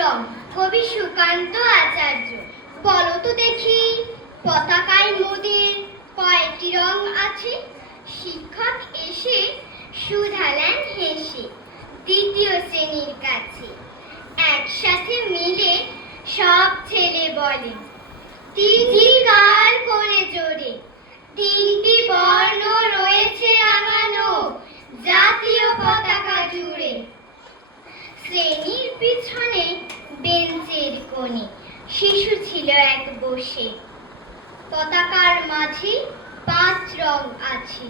রং কবি সুকান্ত আচার্য। বলো তো দেখি, পতাকায় মোদের কয়টি রং আছে? শিক্ষক এসে শুধালেন হেসে দ্বিতীয় শ্রেণির কাছে একসাথে মিলে সব ছেলে বলে, তিনটি কার করে জোরে, তিনটি বর্ণ রয়েছে রাঙানো জাতীয় পতাকা জুড়ে শ্রেণির পিছনে বেঞ্চের কোণে। শিশু ছিল এক বসে। পতাকার মাঝে পাঁচ রং আছে।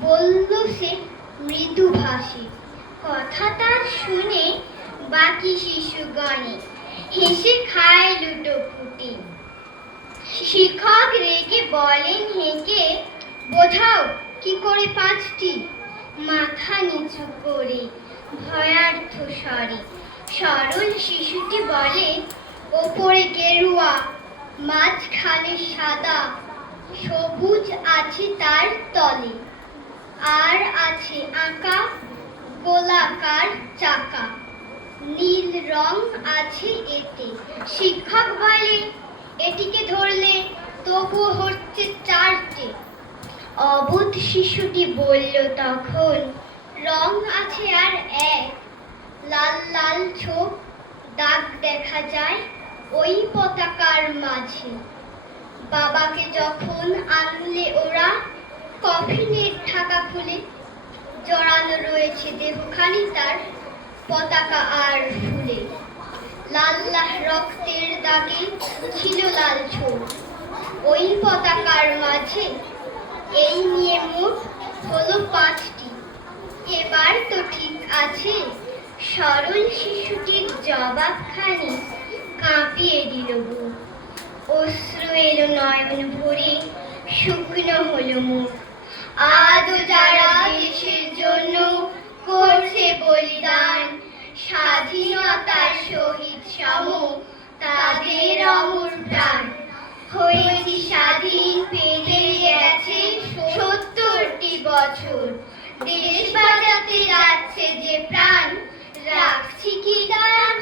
বলল সে, মৃদু ভাষী কথা তার শুনে বাকি শিশুগণে হেসে খায় লুটো ফুটি শিক্ষক রেগে বলেন, হেঁকে বোঝাও কি করে পাঁচটি? মাথা নিচু করে ভয়ার্থ স্বরে সরল শিশুটি বলে, ওপরে গেরুয়া, মাঝখানে সাদা, সবুজ আছে তার তলে, আর আছে আঁকা, গোলাকার চাকা, নীল রং আছে এতে। শিক্ষক বলে, এটিকে ধরলে তবু হচ্ছে চারটে। অবুধ শিশুটি বলল, তখন রং আছে আর এক লাল লাল ছোপ দাগ দেখা যায় ওই পতাকার মাঝে। বাবাকে যখন আনলে ওরা, কফিনের ঢাকা খুলে জড়ানো রয়েছে দেহখানি তার পতাকা আর ফুলে। লাল লাল রক্তের দাগে ছিল লাল ছোপ ওই পতাকার মাঝে এই নিয়ে মোট হলো পাঁচটি। এবার তো ঠিক আছে। সরল শিশুটির জবাবখানি কাঁপিয়ে দিল বুক অশ্রু এলো নয়ন ভরে, শুকনো হলো মুখ। আজও যারা দেশের জন্য করছে বলিদান, স্বাধীনতার শহীদ সম তাদের অমর প্রাণ। হয়েছি স্বাধীন, পেতে গেছে সত্তরটি বছর। দেশ বাঁচাতে যাচ্ছে যে প্রাণ। রাখছি কি তার খবর নমস্কার